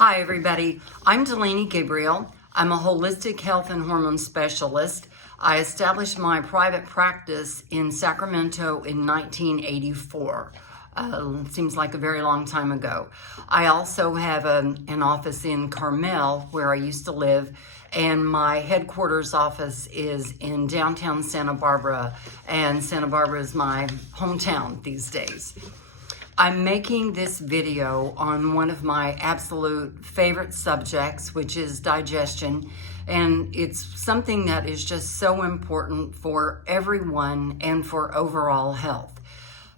Hi everybody, I'm DeLaney Gabriel. I'm a holistic health and hormone specialist. I established my private practice in Sacramento in 1984. Seems like a very long time ago. I also have an office in Carmel where I used to live, and my headquarters office is in downtown Santa Barbara, and Santa Barbara is my hometown these days. I'm making this video on one of my absolute favorite subjects, which is digestion, and it's something that is just so important for everyone and for overall health.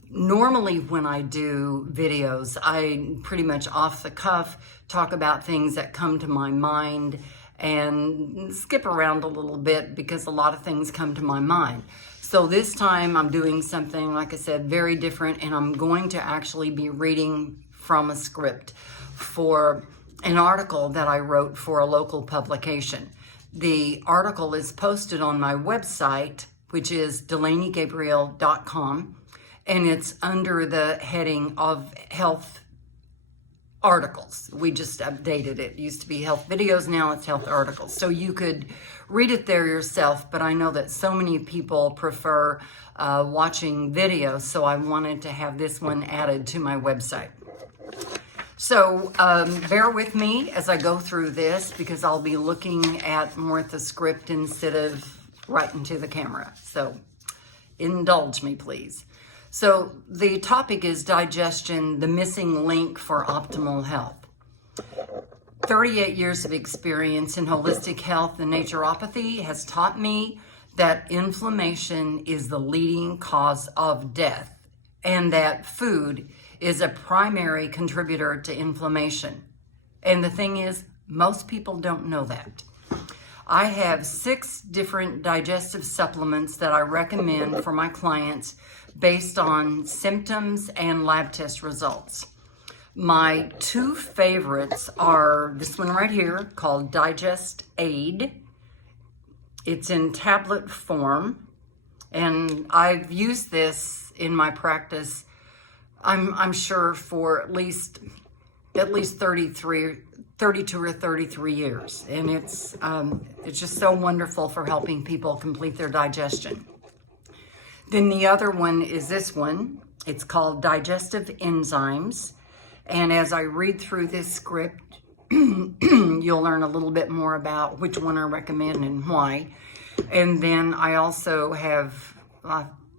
Normally when I do videos, I pretty much off the cuff talk about things that come to my mind and skip around a little bit because a lot of things come to my mind. So this time I'm doing something, like I said, very different, and I'm going to actually be reading from a script for an article that I wrote for a local publication. The article is posted on my website, which is DeLaneyGabriel.com, and it's under the heading of health articles. We just updated it. It used to be health videos, now it's health articles. So you could read it there yourself, but I know that so many people prefer watching videos, so I wanted to have this one added to my website. So bear with me as I go through this, because I'll be looking at more at the script instead of right into the camera. So indulge me, please. So the topic is digestion, the missing link for optimal health. 38 years of experience in holistic health and naturopathy has taught me that inflammation is the leading cause of death, and that food is a primary contributor to inflammation. And the thing is, most people don't know that. I have 6 different digestive supplements that I recommend for my clients based on symptoms and lab test results. My 2 favorites are this one right here called Digest Aid. It's in tablet form, and I've used this in my practice, I'm sure for at least 32 or 33 years, and it's just so wonderful for helping people complete their digestion. Then the other one is this one. It's called Digestive Enzymes. And as I read through this script, you'll learn a little bit more about which one I recommend and why. And then I also have,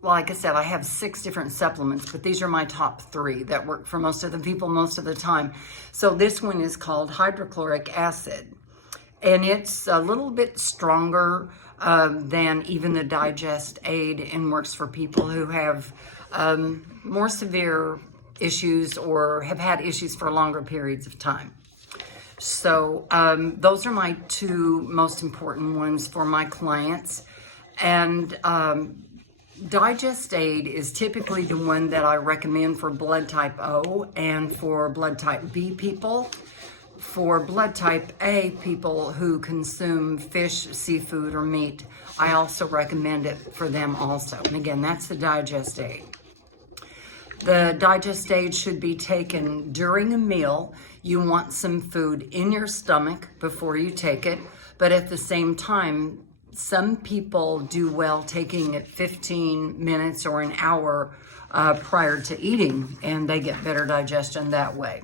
like I said, I have 6 different supplements, but these are my top 3 that work for most of the people most of the time. So this one is called hydrochloric acid, and it's a little bit stronger than even the Digest Aid, and works for people who have more severe issues or have had issues for longer periods of time. So those are my 2 most important ones for my clients. And Digest Aid is typically the one that I recommend for blood type O and for blood type B people. For blood type A people who consume fish, seafood, or meat, I also recommend it for them also. And again, that's the Digest Aid. The Digest Aid should be taken during a meal. You want some food in your stomach before you take it, but at the same time, some people do well taking it 15 minutes or an hour prior to eating, and they get better digestion that way.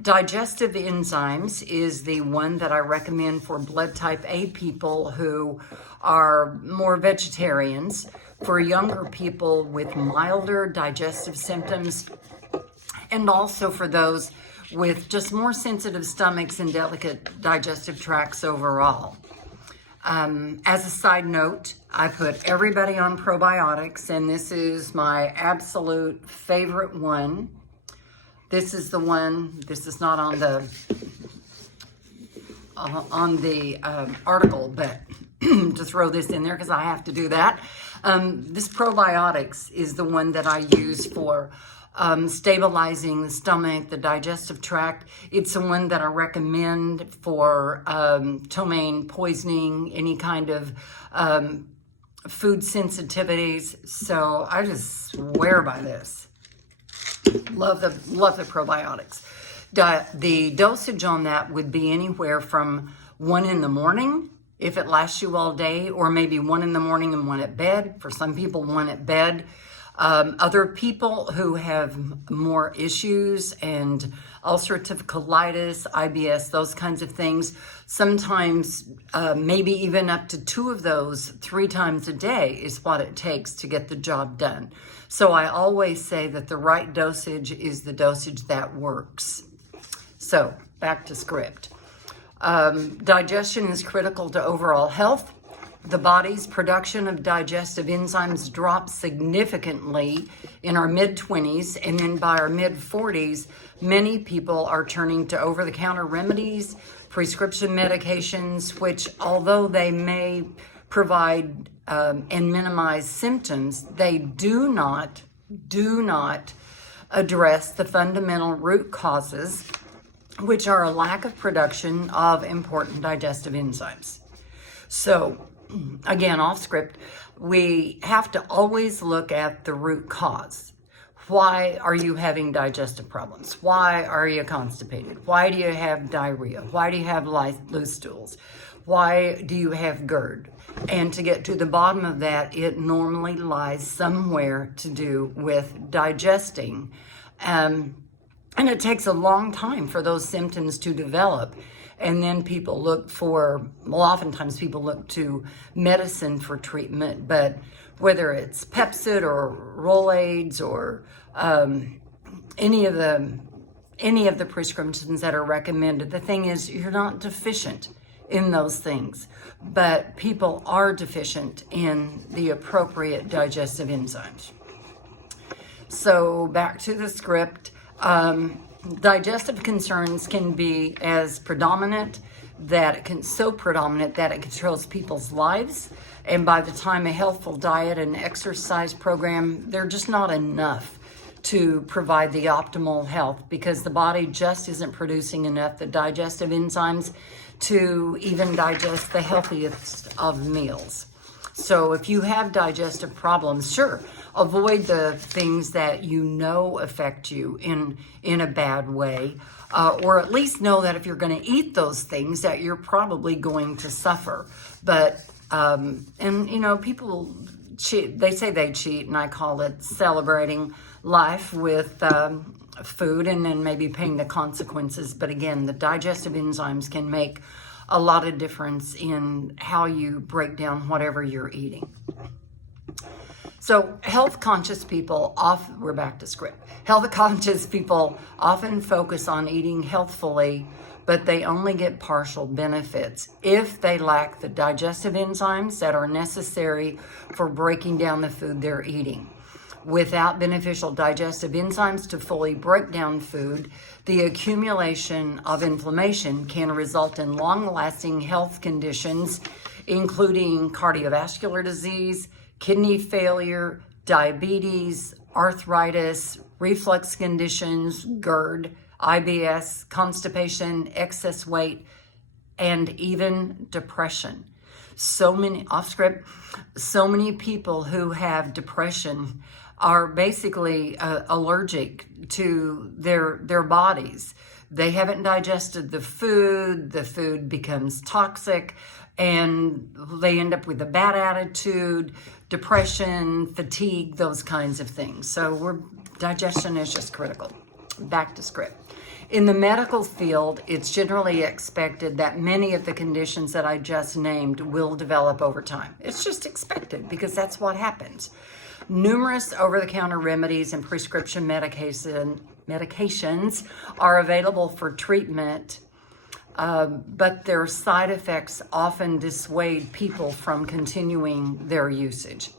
Digestive Enzymes is the one that I recommend for blood type A people who are more vegetarians, for younger people with milder digestive symptoms, and also for those with just more sensitive stomachs and delicate digestive tracts overall. As a side note, I put everybody on probiotics, and this is my absolute favorite one. This is the one, this is not on the article, but to throw this in there because I have to do that. This probiotics is the one that I use for stabilizing the stomach, the digestive tract. It's the one that I recommend for ptomaine poisoning, any kind of food sensitivities. So I just swear by this. Love the probiotics. The dosage on that would be anywhere from 1 in the morning, if it lasts you all day, or maybe 1 in the morning and 1 at bed. For some people, 1 at bed. Other people who have more issues and ulcerative colitis, IBS, those kinds of things, sometimes maybe even up to 2 of those 3 times a day is what it takes to get the job done. So I always say that the right dosage is the dosage that works. So back to script. Digestion is critical to overall health. The body's production of digestive enzymes drops significantly in our mid-20s, and then by our mid-40s, many people are turning to over-the-counter remedies, prescription medications, which, although they may provide and minimize symptoms, they do not address the fundamental root causes, which are a lack of production of important digestive enzymes. So, again, off script, we have to always look at the root cause. Why are you having digestive problems? Why are you constipated? Why do you have diarrhea? Why do you have loose stools? Why do you have GERD? And to get to the bottom of that, it normally lies somewhere to do with digesting. And it takes a long time for those symptoms to develop. And then people look for, well, oftentimes people look to medicine for treatment, but whether it's Pepcid or Rolaids or any of the prescriptions that are recommended, the thing is you're not deficient in those things, but people are deficient in the appropriate digestive enzymes. So back to the script. Digestive concerns can be as predominant that it controls people's lives. And by the time a healthful diet and exercise program, they're just not enough to provide the optimal health, because the body just isn't producing enough the digestive enzymes to even digest the healthiest of meals. So if you have digestive problems, sure, avoid the things that you know affect you in a bad way, or at least know that if you're going to eat those things that you're probably going to suffer. But, and you know, people cheat, they say they cheat, and I call it celebrating life with food and then maybe paying the consequences. But again, the digestive enzymes can make a lot of difference in how you break down whatever you're eating. So health-conscious people we're back to script. Health-conscious people often focus on eating healthfully, but they only get partial benefits if they lack the digestive enzymes that are necessary for breaking down the food they're eating. Without beneficial digestive enzymes to fully break down food, the accumulation of inflammation can result in long-lasting health conditions, including cardiovascular disease, kidney failure, diabetes, arthritis, reflux conditions, GERD, IBS, constipation, excess weight, and even depression. So many people who have depression are basically allergic to their bodies. They haven't digested the food becomes toxic, and they end up with a bad attitude, depression, fatigue, those kinds of things. So digestion is just critical. Back to script. In the medical field, it's generally expected that many of the conditions that I just named will develop over time. It's just expected because that's what happens. Numerous over-the-counter remedies and prescription medications are available for treatment, but their side effects often dissuade people from continuing their usage.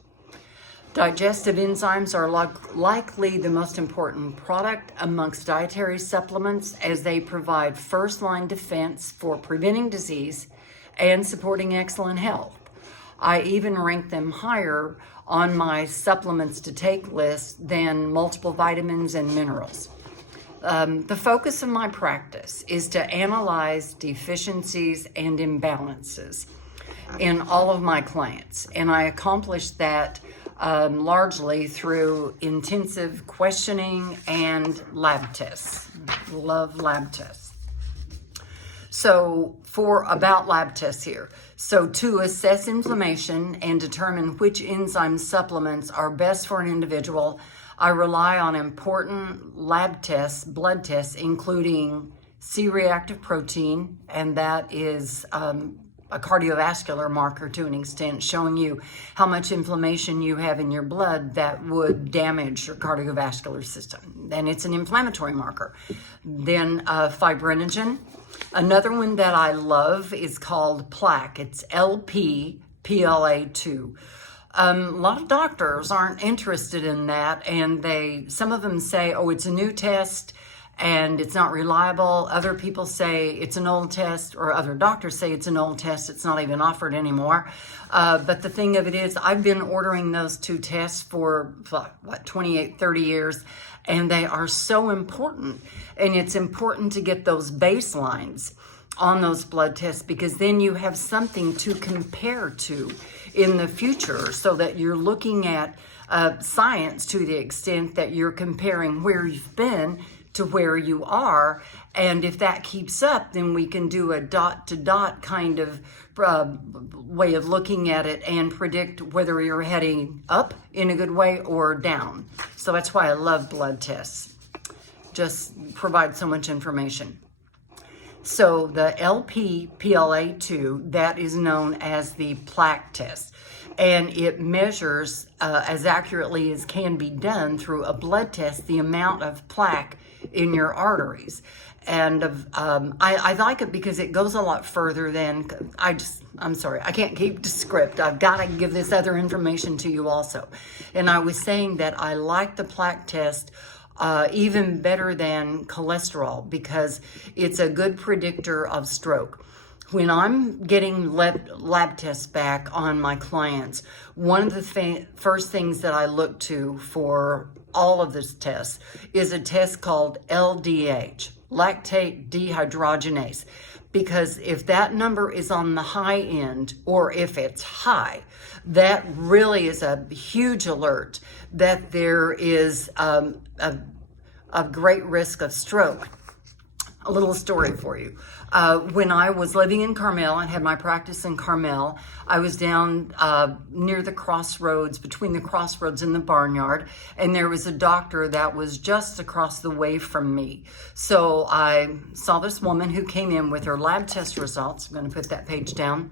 Digestive enzymes are likely the most important product amongst dietary supplements, as they provide first-line defense for preventing disease and supporting excellent health. I even rank them higher on my supplements to take list than multiple vitamins and minerals. The focus of my practice is to analyze deficiencies and imbalances in all of my clients, and I accomplish that largely through intensive questioning and lab tests. Love lab tests. So about lab tests here. So to assess inflammation and determine which enzyme supplements are best for an individual, I rely on important lab tests, blood tests, including C-reactive protein, and that is a cardiovascular marker to an extent, showing you how much inflammation you have in your blood that would damage your cardiovascular system. And it's an inflammatory marker. Then fibrinogen. Another one that I love is called plaque. It's LP-PLA2. A lot of doctors aren't interested in that, and some of them say, oh, it's a new test and it's not reliable. Other people say it's an old test, or other doctors say it's an old test, it's not even offered anymore. But the thing of it is, I've been ordering those two tests for 28, 30 years, and they are so important. And it's important to get those baselines on those blood tests, because then you have something to compare to in the future, so that you're looking at science to the extent that you're comparing where you've been to where you are. And if that keeps up, then we can do a dot-to-dot kind of way of looking at it and predict whether you're heading up in a good way or down. So that's why I love blood tests. Just provide so much information. So the LP-PLA2, that is known as the plaque test, and it measures as accurately as can be done through a blood test the amount of plaque in your arteries. And I like it because it goes a lot further than, I'm sorry, I can't keep the script. I've got to give this other information to you also. And I was saying that I like the plaque test even better than cholesterol, because it's a good predictor of stroke. When I'm getting lab tests back on my clients, one of the first things that I look to for all of this tests is a test called LDH, lactate dehydrogenase, because if that number is on the high end, or if it's high, that really is a huge alert that there is a great risk of stroke. A little story for you. When I was living in Carmel and had my practice in Carmel, I was down near the crossroads, between the crossroads and the barnyard, and there was a doctor that was just across the way from me. So I saw this woman who came in with her lab test results. I'm going to put that page down.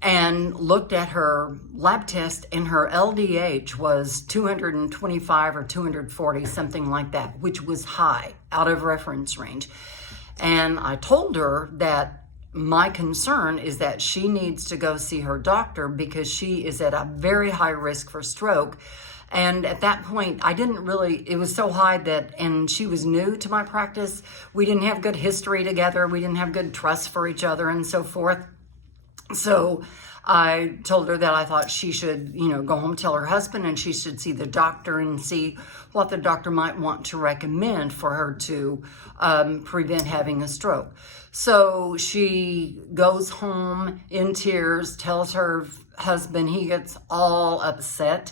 And looked at her lab test, and her LDH was 225 or 240, something like that, which was high, out of reference range. And I told her that my concern is that she needs to go see her doctor because she is at a very high risk for stroke. And at that point, it was so high and she was new to my practice. We didn't have good history together. We didn't have good trust for each other and so forth. So I told her that I thought she should, go home, tell her husband, and she should see the doctor and see what the doctor might want to recommend for her to prevent having a stroke. So she goes home in tears, tells her husband. He gets all upset,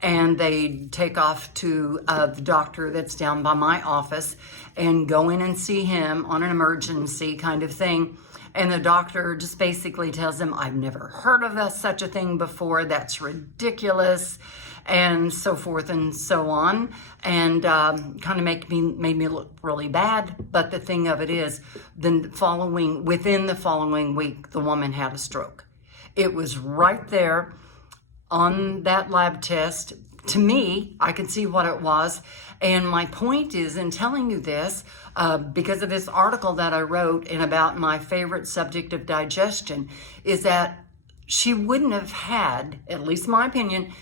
and they take off to the doctor that's down by my office and go in and see him on an emergency kind of thing. And the doctor just basically tells him, I've never heard of such a thing before. That's ridiculous, and so forth and so on. And kind of made me look really bad. But the thing of it is, within the following week, the woman had a stroke. It was right there on that lab test. To me, I could see what it was. And my point is, in telling you this, because of this article that I wrote and about my favorite subject of digestion, is that she wouldn't have had, at least my opinion,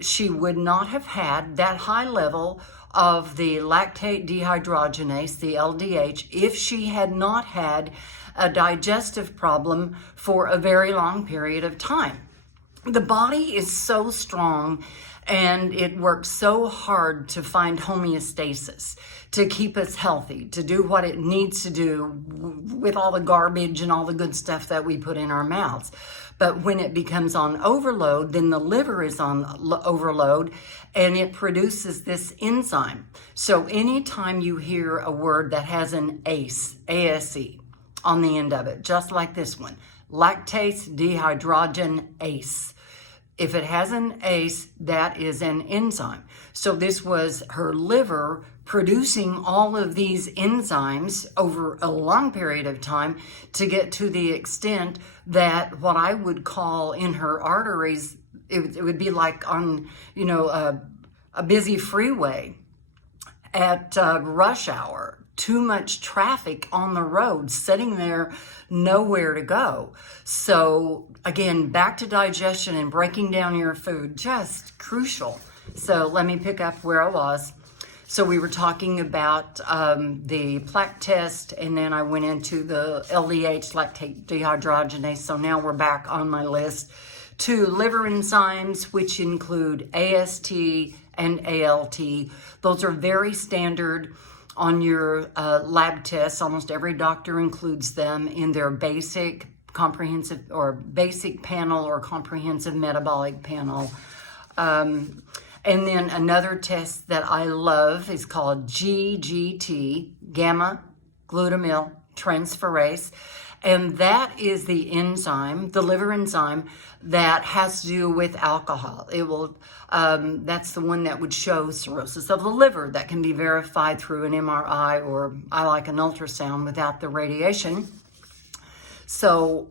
she would not have had that high level of the lactate dehydrogenase, the LDH, if she had not had a digestive problem for a very long period of time. The body is so strong And it works so hard to find homeostasis, to keep us healthy, to do what it needs to do with all the garbage and all the good stuff that we put in our mouths. But when it becomes on overload, then the liver is on overload and it produces this enzyme. So anytime you hear a word that has an ACE, A-S-E, on the end of it, just like this one, lactase dehydrogenase. If it has an ACE, that is an enzyme. So this was her liver producing all of these enzymes over a long period of time to get to the extent that what I would call in her arteries, it would be like on, a busy freeway at rush hour. Too much traffic on the road, sitting there, nowhere to go. So again, back to digestion and breaking down your food, just crucial. So let me pick up where I was. So we were talking about the plaque test, and then I went into the LDH, lactate dehydrogenase. So now we're back on my list to liver enzymes, which include AST and ALT. Those are very standard on your lab tests. Almost every doctor includes them in their basic comprehensive or basic panel or comprehensive metabolic panel. And then another test that I love is called GGT, gamma glutamyl transferase. And that is the enzyme, the liver enzyme that has to do with alcohol. It will, that's the one that would show cirrhosis of the liver that can be verified through an MRI, or I like an ultrasound without the radiation. So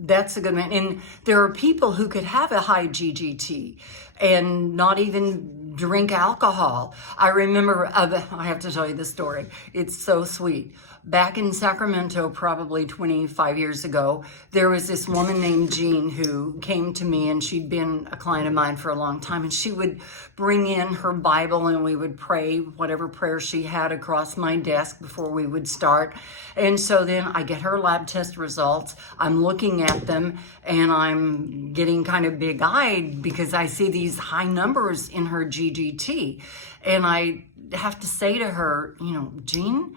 that's a good one. And there are people who could have a high GGT and not even drink alcohol. I remember, I have to tell you the story. It's so sweet. Back in Sacramento, probably 25 years ago, there was this woman named Jean who came to me, and she'd been a client of mine for a long time, and she would bring in her Bible and we would pray whatever prayer she had across my desk before we would start. And so then I get her lab test results. I'm looking at them and I'm getting kind of big-eyed because I see these high numbers in her GGT. And I have to say to her, Jean,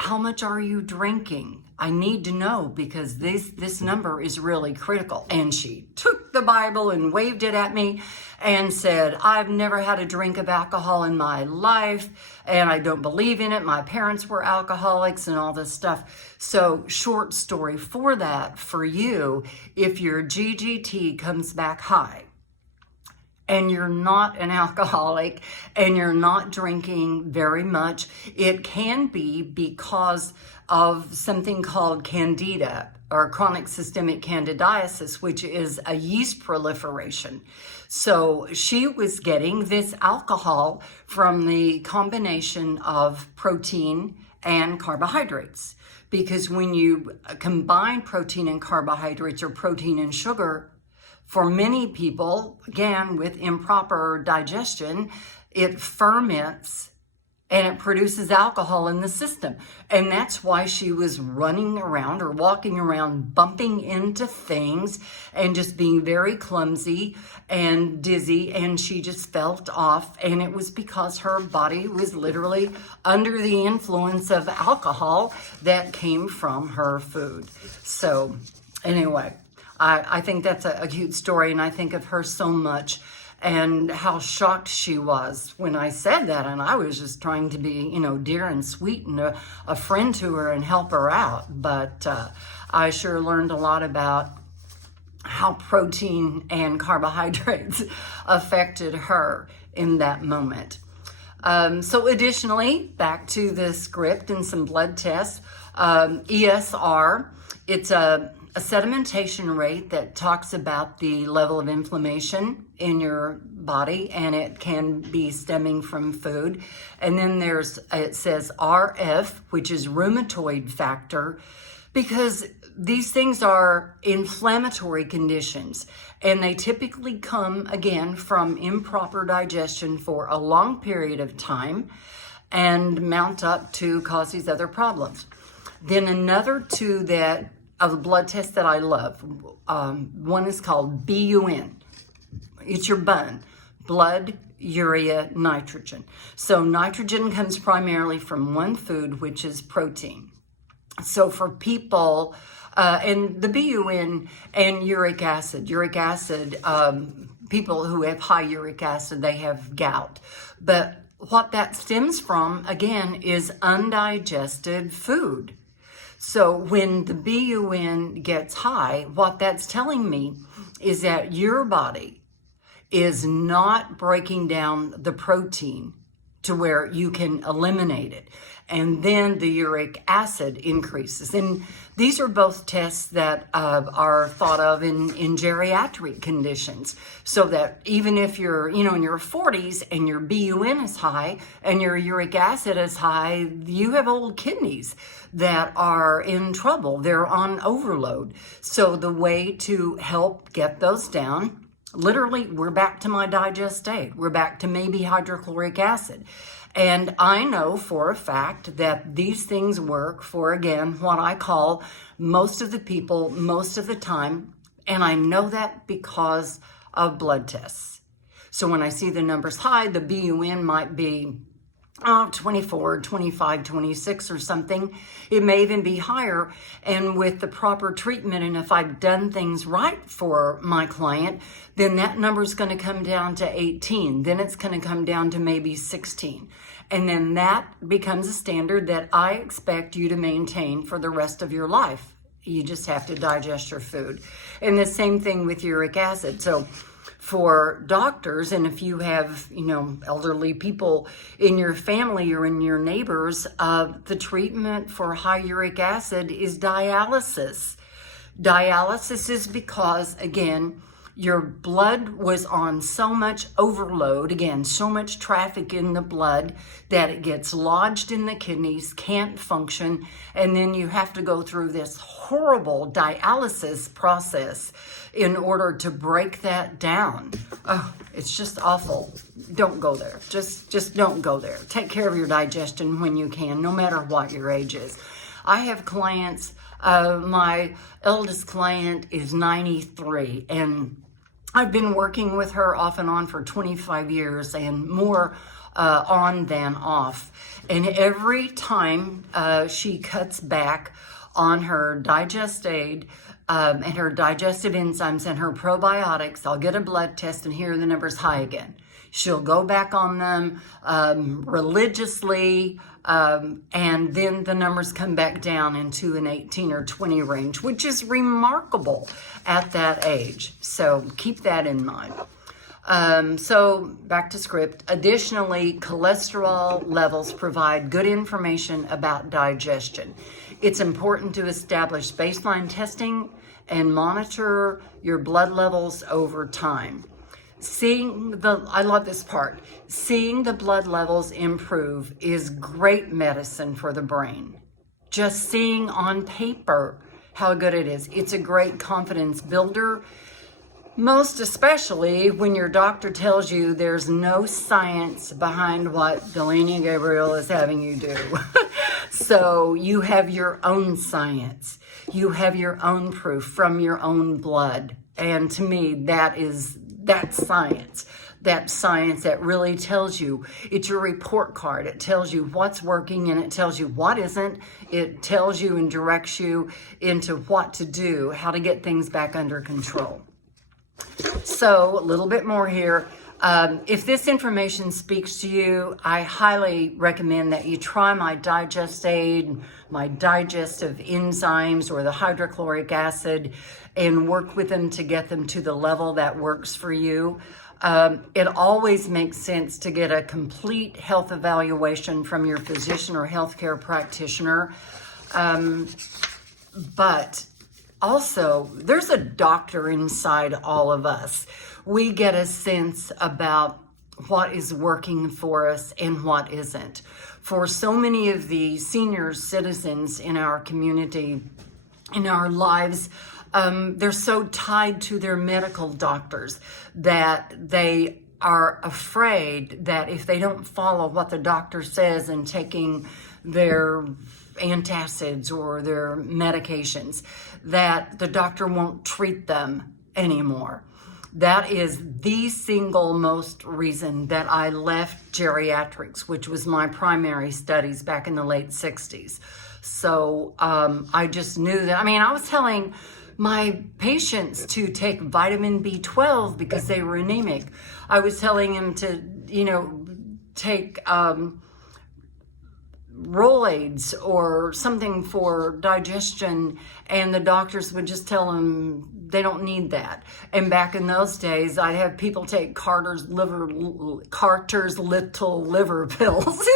how much are you drinking? I need to know, because this number is really critical. And she took the Bible and waved it at me and said, I've never had a drink of alcohol in my life, and I don't believe in it. My parents were alcoholics and all this stuff. So short story for that, for you, if your GGT comes back high, and you're not an alcoholic and you're not drinking very much, it can be because of something called candida, or chronic systemic candidiasis, which is a yeast proliferation. So she was getting this alcohol from the combination of protein and carbohydrates. Because when you combine protein and carbohydrates, or protein and sugar, for many people, again, with improper digestion, it ferments and it produces alcohol in the system. And that's why she was running around or walking around, bumping into things and just being very clumsy and dizzy, and she just felt off. And it was because her body was literally under the influence of alcohol that came from her food. So anyway, I think that's a cute story, and I think of her so much and how shocked she was when I said that. And I was just trying to be, dear and sweet and a friend to her and help her out. But I sure learned a lot about how protein and carbohydrates affected her in that moment. So additionally, back to the script and some blood tests, ESR, it's a sedimentation rate that talks about the level of inflammation in your body, and it can be stemming from food. And then it says RF, which is rheumatoid factor, because these things are inflammatory conditions, and they typically come, again, from improper digestion for a long period of time and mount up to cause these other problems. Then another two of the blood tests that I love, one is called BUN. It's your bun. Blood, urea, nitrogen. So nitrogen comes primarily from one food, which is protein. So for people, and the BUN and uric acid, people who have high uric acid, they have gout. But what that stems from, again, is undigested food. So when the BUN gets high, what that's telling me is that your body is not breaking down the protein to where you can eliminate it. And then the uric acid increases. And these are both tests that are thought of in geriatric conditions. So that even if you're, in your 40s and your BUN is high and your uric acid is high, you have old kidneys that are in trouble. They're on overload. So the way to help get those down, literally, we're back to my digest aid. We're back to maybe hydrochloric acid. And I know for a fact that these things work for, again, what I call most of the people, most of the time. And I know that because of blood tests. So when I see the numbers high, the BUN might be 24, 25, 26 or something. It may even be higher. And with the proper treatment, and if I've done things right for my client, then that number is going to come down to 18. Then it's going to come down to maybe 16. And then that becomes a standard that I expect you to maintain for the rest of your life. You just have to digest your food. And the same thing with uric acid. So for doctors, and if you have, elderly people in your family or in your neighbors, the treatment for high uric acid is dialysis. Dialysis is because, again, your blood was on so much overload, again, so much traffic in the blood that it gets lodged in the kidneys, can't function, and then you have to go through this horrible dialysis process in order to break that down. Oh, it's just awful. Don't go there. Just don't go there. Take care of your digestion when you can, no matter what your age is. I have clients, my eldest client is 93, and I've been working with her off and on for 25 years and more on than off. And every time she cuts back on her digest aid and her digestive enzymes and her probiotics, I'll get a blood test and here the number's high again. She'll go back on them religiously, and then the numbers come back down into an 18 or 20 range, which is remarkable at that age. So keep that in mind. So back to script. Additionally, cholesterol levels provide good information about digestion. It's important to establish baseline testing and monitor your blood levels over time. I love this part. Seeing the blood levels improve is great medicine for the brain. Just seeing on paper how good it is. It's a great confidence builder, most especially when your doctor tells you there's no science behind what DeLaney Gabriel is having you do. So you have your own science. You have your own proof from your own blood. And to me, that's science. That science that really tells you, it's your report card. It tells you what's working and it tells you what isn't. It tells you and directs you into what to do, how to get things back under control. So a little bit more here. If this information speaks to you, I highly recommend that you try my digest aid, my digestive enzymes, or the hydrochloric acid, and work with them to get them to the level that works for you. It always makes sense to get a complete health evaluation from your physician or healthcare practitioner. But also, there's a doctor inside all of us. We get a sense about what is working for us and what isn't. For so many of the senior citizens in our community, in our lives, they're so tied to their medical doctors that they are afraid that if they don't follow what the doctor says and taking their antacids or their medications, that the doctor won't treat them anymore. That is the single most reason that I left geriatrics, which was my primary studies back in the late 60s. So I just knew that. I mean, I was telling my patients to take vitamin B12 because they were anemic. I was telling them to, take Rolaids or something for digestion, and the doctors would just tell them they don't need that. And back in those days, I'd have people take Carter's little liver pills.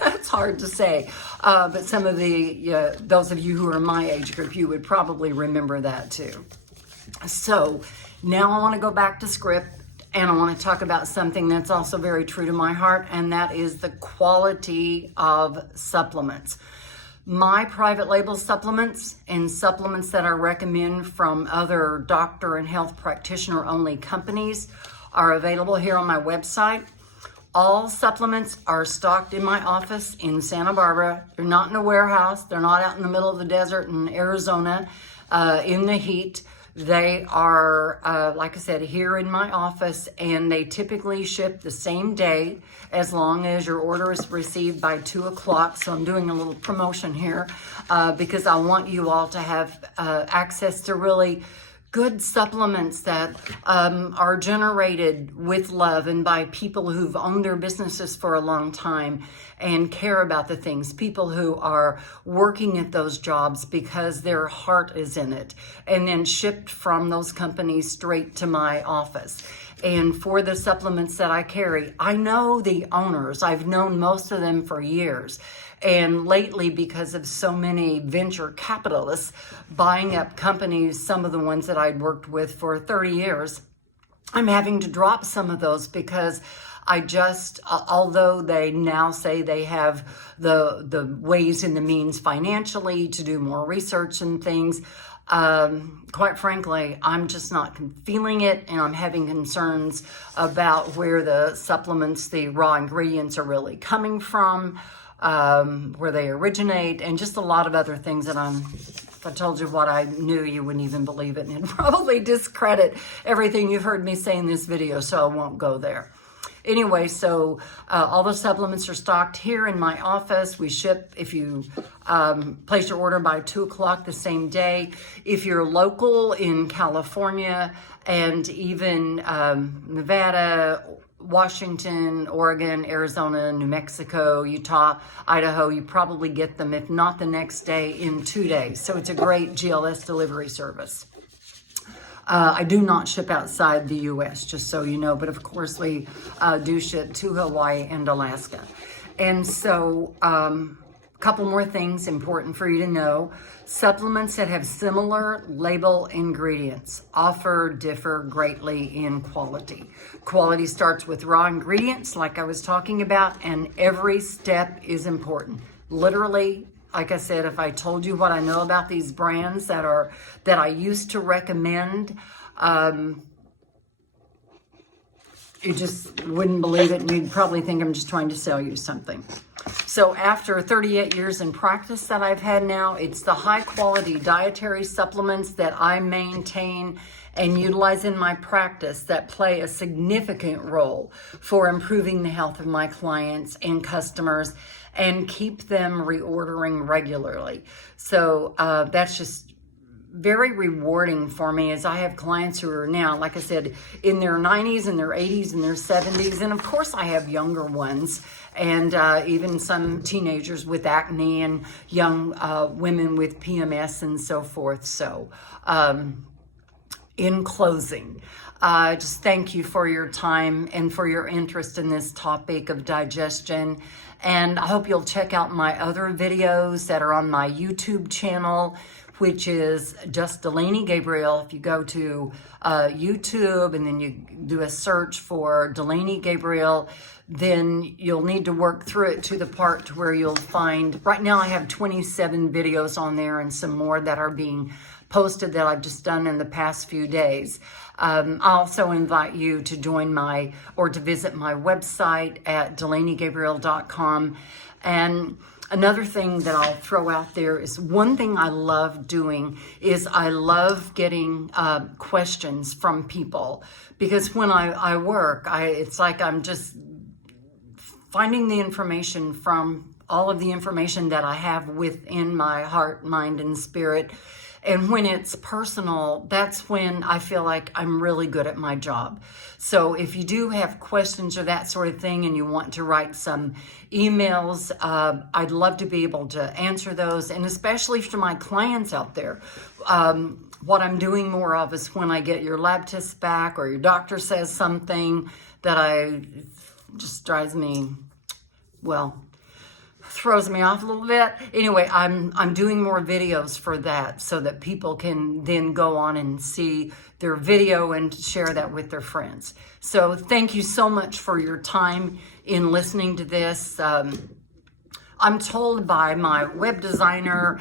That's hard to say, but some of those of you who are my age group, you would probably remember that too. So now I want to go back to script. And I want to talk about something that's also very true to my heart, and that is the quality of supplements. My private label supplements and supplements that I recommend from other doctor and health practitioner only companies are available here on my website. All supplements are stocked in my office in Santa Barbara. They're not in a warehouse. They're not out in the middle of the desert in Arizona in the heat. They are, like I said, here in my office, and they typically ship the same day as long as your order is received by 2 o'clock. So I'm doing a little promotion here because I want you all to have access to really good supplements that are generated with love and by people who've owned their businesses for a long time and care about the things, people who are working at those jobs because their heart is in it, and then shipped from those companies straight to my office. And for the supplements that I carry, I know the owners. I've known most of them for years. And lately, because of so many venture capitalists buying up companies, some of the ones that I'd worked with for 30 years, I'm having to drop some of those because although they now say they have the ways and the means financially to do more research and things, quite frankly, I'm just not feeling it, and I'm having concerns about where the supplements, the raw ingredients are really coming from, where they originate, and just a lot of other things that if I told you what I knew, you wouldn't even believe it, and it'd probably discredit everything you've heard me say in this video, so I won't go there. Anyway, so all the supplements are stocked here in my office. We ship if you place your order by 2 o'clock the same day. If you're local in California and even Nevada, Washington, Oregon, Arizona, New Mexico, Utah, Idaho, you probably get them, if not the next day, in 2 days. So it's a great GLS delivery service. I do not ship outside the U.S., just so you know, but of course we do ship to Hawaii and Alaska. And so a couple more things important for you to know. Supplements that have similar label ingredients differ greatly in quality. Quality starts with raw ingredients, like I was talking about, and every step is important. Literally, like I said, if I told you what I know about these brands that I used to recommend, you just wouldn't believe it, and you'd probably think I'm just trying to sell you something. So after 38 years in practice that I've had now, it's the high quality dietary supplements that I maintain and utilize in my practice that play a significant role for improving the health of my clients and customers and keep them reordering regularly. So that's just very rewarding for me, as I have clients who are now, like I said, in their 90s and their 80s and their 70s. And of course I have younger ones and even some teenagers with acne and young women with PMS and so forth. So in closing, just thank you for your time and for your interest in this topic of digestion. And I hope you'll check out my other videos that are on my YouTube channel, which is just DeLaney Gabriel. If you go to YouTube and then you do a search for DeLaney Gabriel, then you'll need to work through it to the part where you'll find, right now I have 27 videos on there and some more that are being posted that I've just done in the past few days. I also invite you to join to visit my website at DeLaneyGabriel.com. And Another thing that I'll throw out there is one thing I love doing is I love getting questions from people, because when I work, it's like I'm just finding the information from all of the information that I have within my heart, mind, and spirit. And when it's personal, that's when I feel like I'm really good at my job. So if you do have questions or that sort of thing and you want to write some emails, I'd love to be able to answer those. And especially to my clients out there, what I'm doing more of is when I get your lab tests back or your doctor says something that just drives me, well, throws me off a little bit. Anyway, I'm doing more videos for that so that people can then go on and see their video and share that with their friends. So thank you so much for your time in listening to this. I'm told by my web designer,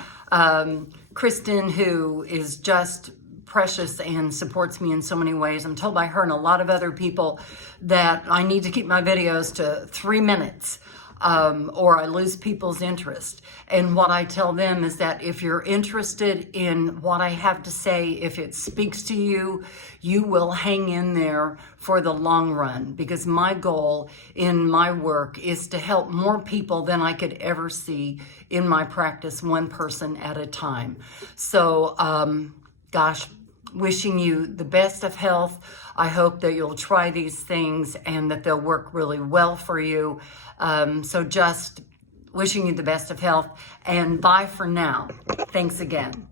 Kristen, who is just precious and supports me in so many ways. I'm told by her and a lot of other people that I need to keep my videos to 3 minutes. Or I lose people's interest. And what I tell them is that if you're interested in what I have to say, if it speaks to you, you will hang in there for the long run, because my goal in my work is to help more people than I could ever see in my practice, one person at a time. So, gosh, wishing you the best of health. I hope that you'll try these things and that they'll work really well for you. So just wishing you the best of health, and bye for now. Thanks again.